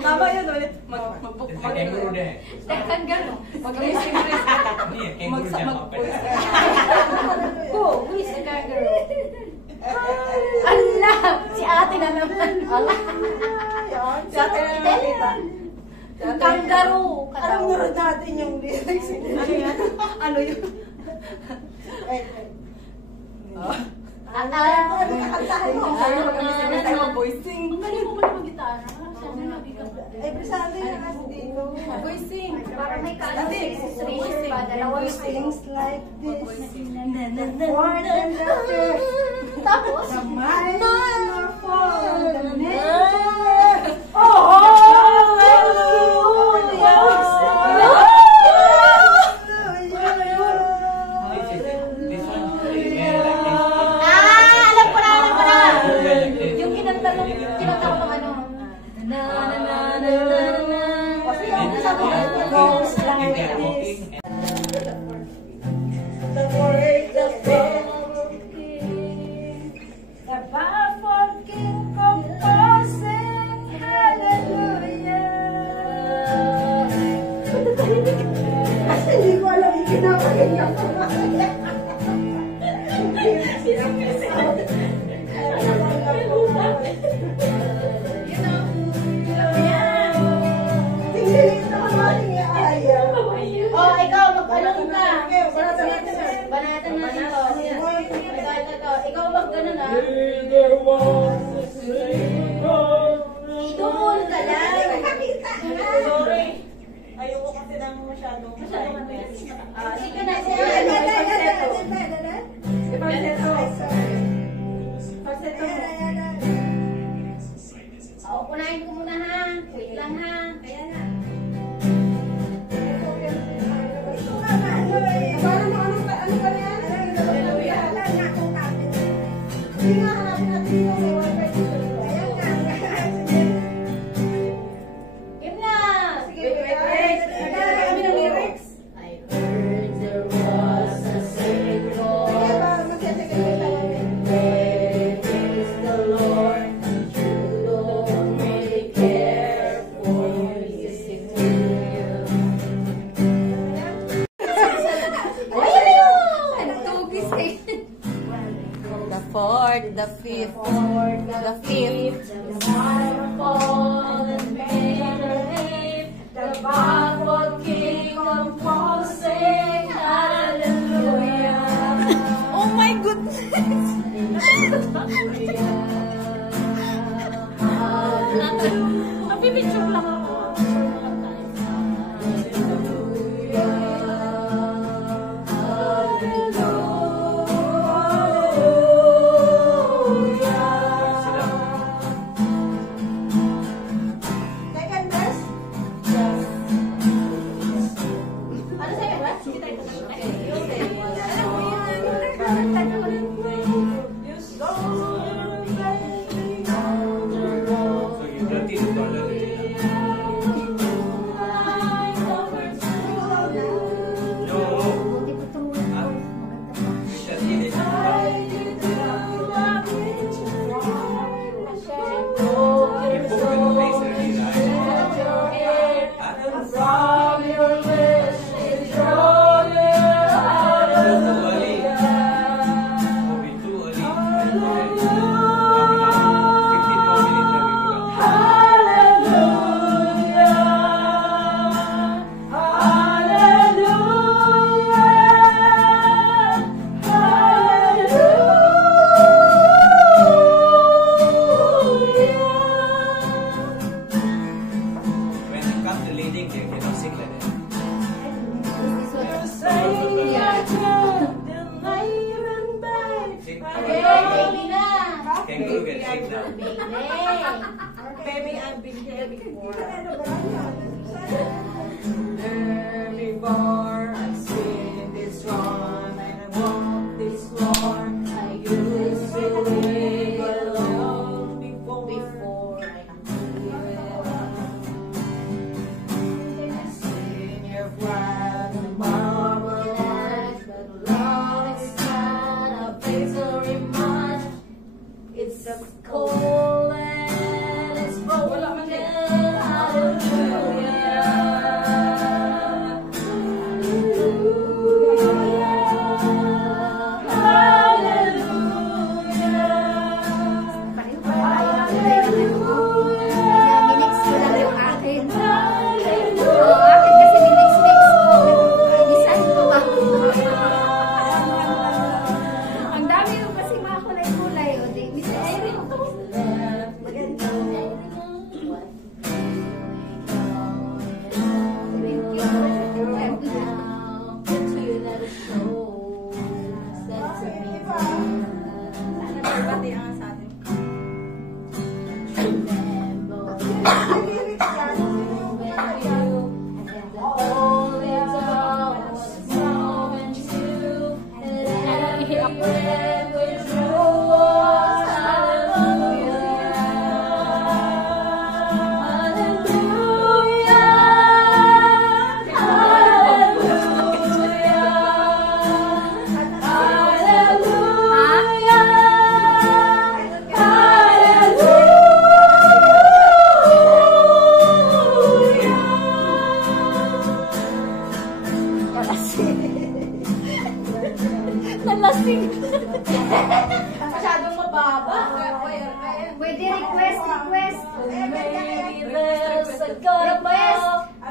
Tama yun ulit. Kangaroo din. Kangaroo. Mag-amazing grace. Kangaroo Go, who is the kangaroo? Allah! Si ate na naman. Si ate na naman. Kangaroo. Alam mo rin natin yung lyrics. Ano yan? Ano yun? Ano kakantahan mo? Mag-amazing grace tayo mag-voicing. Magaling mo pala mag-gitara. Sabi na, di ka pa. Every Sunday na kasi dito. Voicing. Para may Voicing. Always things like this. Voicing. More than the fifth. Tapos? The mind nor for the nature. Alam ko na! Yung kinanta ko ng ano. Kasi yung sabi na it goes like this. The word, the powerful King composing hallelujah. Kasi hindi ko alam yung kinakaiyak ko. Oh, ikaw, mag-along ka. Banatan na ito. Ikaw mag-ganon ah. Itumul ka lang. Sorry. Ayoko kasi nang masyadong Sige na siya. Unahin ko muna ha. Wait lang ha. Game na! Wait. Kami ng lyrics. I heard there was a Savior. Praise the Lord. You don't really care for His Savior. Ayun! Tugis eh. The fourth, the fifth, the fifth. The waterfall and made the powerful King composing hallelujah. Oh my goodness! Napipicture lang ako. Ano sa'yo ba? Sige tayo. So you dirty the dollar. Kangaroo can shake now. Baby, I've been here before. There before I sing this song and I walk this floor, I used to live alone before I knew it. I sing your flag and marble arch, but love is not a victory much. It's cold and it's broken.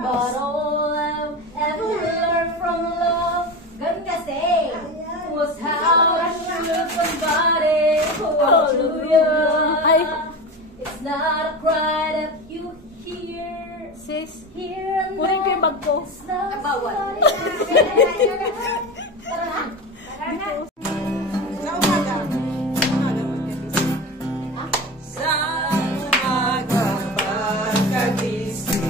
But all I've ever learned from love, ganun kasi, was how I should somebody hold you. It's not a cry that you hear, sis. Here and Kunin ko yung bag ko. it's not Bawal. Tara na. Sa umaga. Sa umaga pagkagising,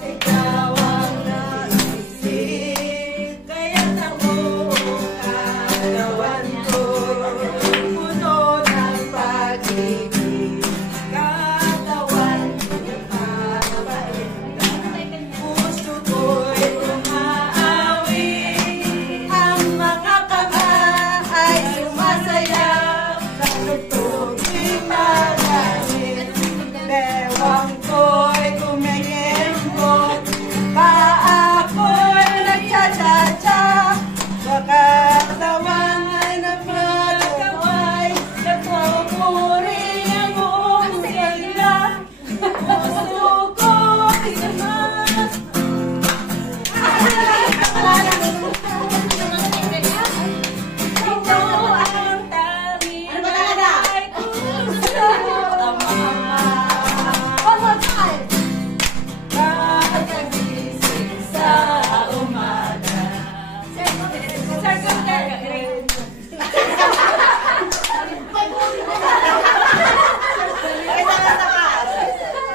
ikaw ang naisip, kaya't ang buong katawan ko puno ng pag-ibig. Katawan nagpapait, puso ko'y umaawi, ang mga kamay ay sumasayaw sa tugtuging malalim. Bewang ko'y kumikembot, paa ko'y nagcha-cha-cha, pagkatawan ay nagpagaway, nagpupuri ang buong sigla, puso ko'y naman. Ito ang tanging ay puso, Ama. One more time. Pagkagising sa umaga.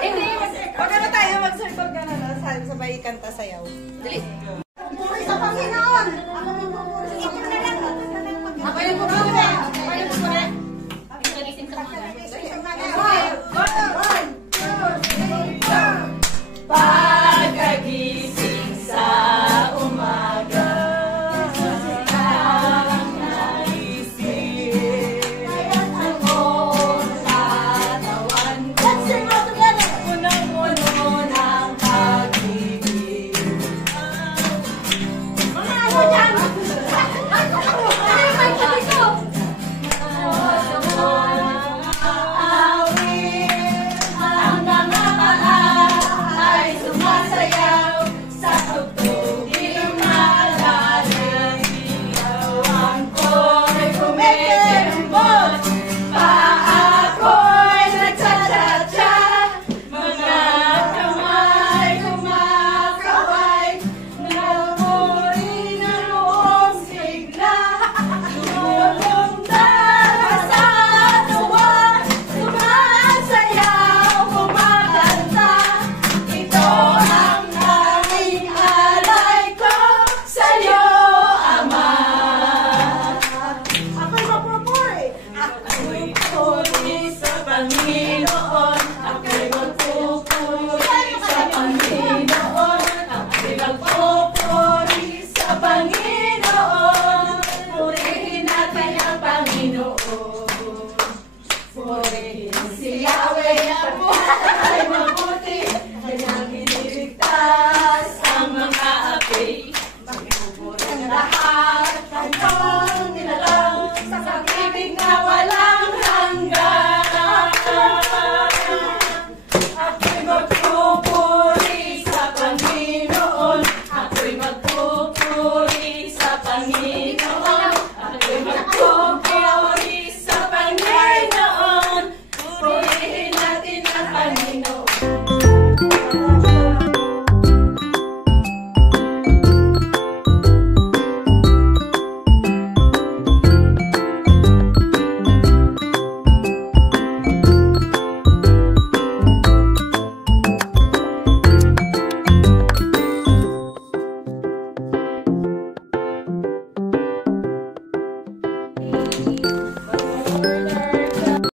Hindi, Pag ano tayo, mag-circle ka na sabay kanta sayaw. dali. Puri sa Panginoon. Ako rin pupuri sa Panginoon. Ako yung pupuri. Ako yung pupuri. Nagising sa mga. Pagkagising sa umaga, ang naisip, ang buong katawan ko, punong-puno ng pag-ibig. Ang mga ay sumasayaw sa tugtuging malalim. Ang ko'y kumikembot, paa ko'y nagcha-cha-cha, mga kamay kumakaway, nagpuri ng buong sigla, lumulungdara sa tuwa, sumasayaw, kumakanta. Ito ang aming alay ko sa'yo, Ama. Ako'y magpupuri. Ako'y puri sa Panginoon. Ako'y magpupuri sa Panginoon. Ako'y magpupuri sa Panginoon. Purihin natin ang Panginoon. Purihin si Yahweh ang buhay mabuti. Kanyang iniligtas ang mga api. Magpupuri ang lahat, kanyang nilalang sa pag-ibig na walang hanggan. Ako'y magpupuri